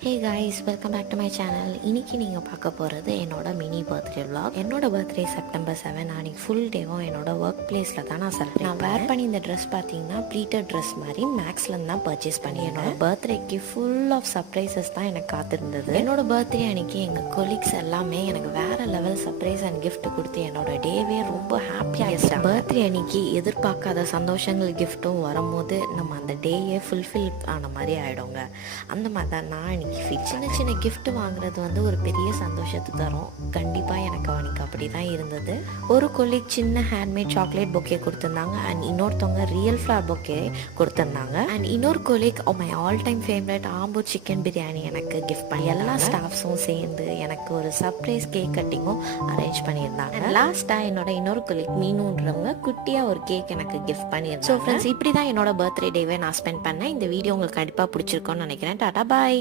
Hey guys, welcome back to my channel. இன்னைக்கு நீங்கள் பார்க்க போகிறது என்னோட மினி பர்த்டே vlog. என்னோட பர்த்டே செப்டம்பர் 7. அன்றைக்கி ஃபுல் டேவும் என்னோட ஒர்க் பிளேஸில் தான் நான் வேர் பண்ணி இந்த ட்ரெஸ் பார்த்தீங்கன்னா ப்ளீட்டட் ட்ரெஸ் மாதிரி மேக்ஸ்லேருந்து தான் பர்ச்சேஸ் பண்ணி என்னோட பர்த்டேக்கு ஃபுல் ஆஃப் சர்ப்ரைசஸ் தான் எனக்கு காத்திருந்தது. என்னோட பர்த்டே அன்றைக்கி எங்கள் கொலீக்ஸ் எல்லாமே எனக்கு வேறு லெவல் சர்ப்ரைஸ் அண்ட் கிஃப்ட் கொடுத்து என்னோட டேவே ரொம்ப ஹாப்பியாக பர்த்டே அன்றைக்கி எதிர்பார்க்காத சந்தோஷங்கள் கிஃப்ட்டும் வரும்போது நம்ம அந்த டேயே ஃபுல்ஃபில் ஆன மாதிரி ஆகிடுங்க. அந்த மாதிரி தான் நான் இன்னைக்கு சின்ன சின்ன கிஃப்ட் வாங்குறது வந்து ஒரு பெரிய சந்தோஷத்தை தரும். கண்டிப்பாக எனக்கு அவனுக்கு அப்படி தான் இருந்தது. ஒரு கொலீக் சின்ன ஹேண்ட்மேட் சாக்லேட் பொக்கே கொடுத்துருந்தாங்க அண்ட் இன்னொருத்தவங்க ரியல் ஃப்ளவர் பொக்கே கொடுத்துருந்தாங்க அண்ட் இன்னொரு colleague my all time favourite Ambur chicken biryani எனக்கு கிஃப்ட் பண்ணி எல்லா ஸ்டாஃப்ஸும் சேர்ந்து எனக்கு ஒரு சர்ப்ரைஸ் கேக் கட்டிங்கும் அரேஞ்ச் பண்ணியிருந்தாங்க. லாஸ்ட்டாக என்னோட இன்னொரு கொலீக் மீனுன்றவங்க குட்டியாக ஒரு கேக் எனக்கு கிஃப்ட் பண்ணியிருந்தாங்க. ஸோ ஃப்ரெண்ட்ஸ், இப்படி தான் என்னோட பர்த்டே டேவை நான் ஸ்பெண்ட் பண்ணேன். இந்த வீடியோ உங்களுக்கு கண்டிப்பாக பிடிச்சிருக்கோன்னு நினைக்கிறேன். டாடா பாய்.